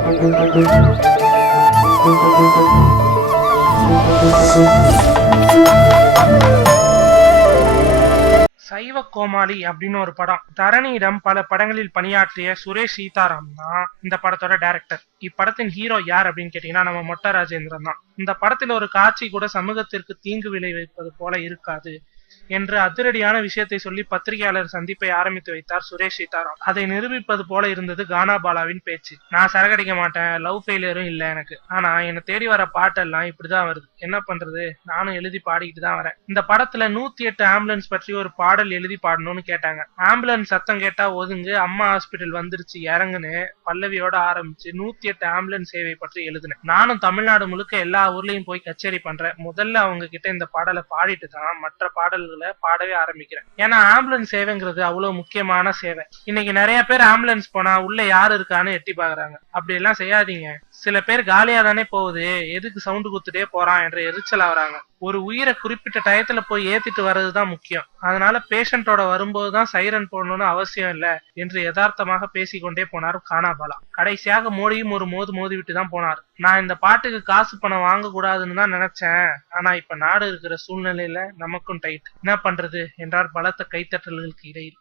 சைவ கோமாளி அப்படின்னு ஒரு படம். தரணியிடம் பல படங்களில் பணியாற்றிய சுரேஷ் சீதாராம் தான் இந்த படத்தோட டைரக்டர். இப்படத்தின் ஹீரோ யார் அப்படின்னு கேட்டீங்கன்னா நம்ம மொட்ட ராஜேந்திரன் தான். இந்த படத்துல ஒரு காட்சி கூட சமூகத்திற்கு தீங்கு விளைவிப்பது போல இருக்காது என்று அதிரடியான விஷயத்தை சொல்லி பத்திரிகையாளர் சந்திப்பை ஆரம்பித்து வைத்தார் சுரேஷ் சீதாராம். அதை நிரூபிப்பது போல இருந்தது கானா பாலாவின் பேச்சு. நான் சரகடிக்க மாட்டேன், லவ் ஃபெயிலியரும் இல்ல எனக்கு, ஆனா என்னை தேடி வர பாட்டெல்லாம் இப்படிதான் வருது, என்ன பண்றது, நானும் எழுதி பாடிக்கிட்டு தான் வரேன். இந்த படத்துல 108 ஆம்புலன்ஸ் பற்றி ஒரு பாடல் எழுதி பாடணும்னு கேட்டாங்க. ஆம்புலன்ஸ் சத்தம் கேட்டா ஒதுங்கு, அம்மா ஹாஸ்பிட்டல் வந்துருச்சு இறங்குன்னு பல்லவியோட ஆரம்பிச்சு 108 ஆம்புலன்ஸ் சேவை பற்றி எழுதினேன். நானும் தமிழ்நாடு முழுக்க எல்லா ஊர்லயும் போய் கச்சேரி பண்றேன். முதல்ல அவங்க கிட்ட இந்த பாடலை பாடிட்டு தான் மற்ற பாடல்களை பாடவே ஆரம்பிக்கிறேன். ஏன்னா ஆம்புலன்ஸ் சேவைங்கிறது அவ்வளவு முக்கியமான சேவை. இன்னைக்கு நிறைய பேர் ஆம்புலன்ஸ் போனா உள்ள யாரு இருக்கான்னு எட்டி பாக்குறாங்க. அப்படி எல்லாம் செய்யாதீங்க. சில பேர் காலியா தானே போகுது, எதுக்கு சவுண்டு குத்துட்டே போறான் என்ற எரிச்சல் ஆகுறாங்க. ஒரு உயிரை குறிப்பிட்ட டயத்துல போய் ஏத்திட்டு வர்றதுதான் முக்கியம். அதனால பேஷண்டோட வரும்போதுதான் சைரன் போடணும்னு அவசியம் இல்ல என்று யதார்த்தமாக பேசிக்கொண்டே போனார் கானாபாலா. கடைசியாக மோடியும் ஒரு மோதி விட்டு தான் போனார். நான் இந்த பாட்டுக்கு காசு பணம் வாங்க கூடாதுன்னு தான் நினைச்சேன். ஆனா இப்ப நாடு இருக்கிற சூழ்நிலையில நமக்கும் டைட், என்ன பண்றது என்றார் பலத்த கைத்தட்டல்களுக்கு இடையில்.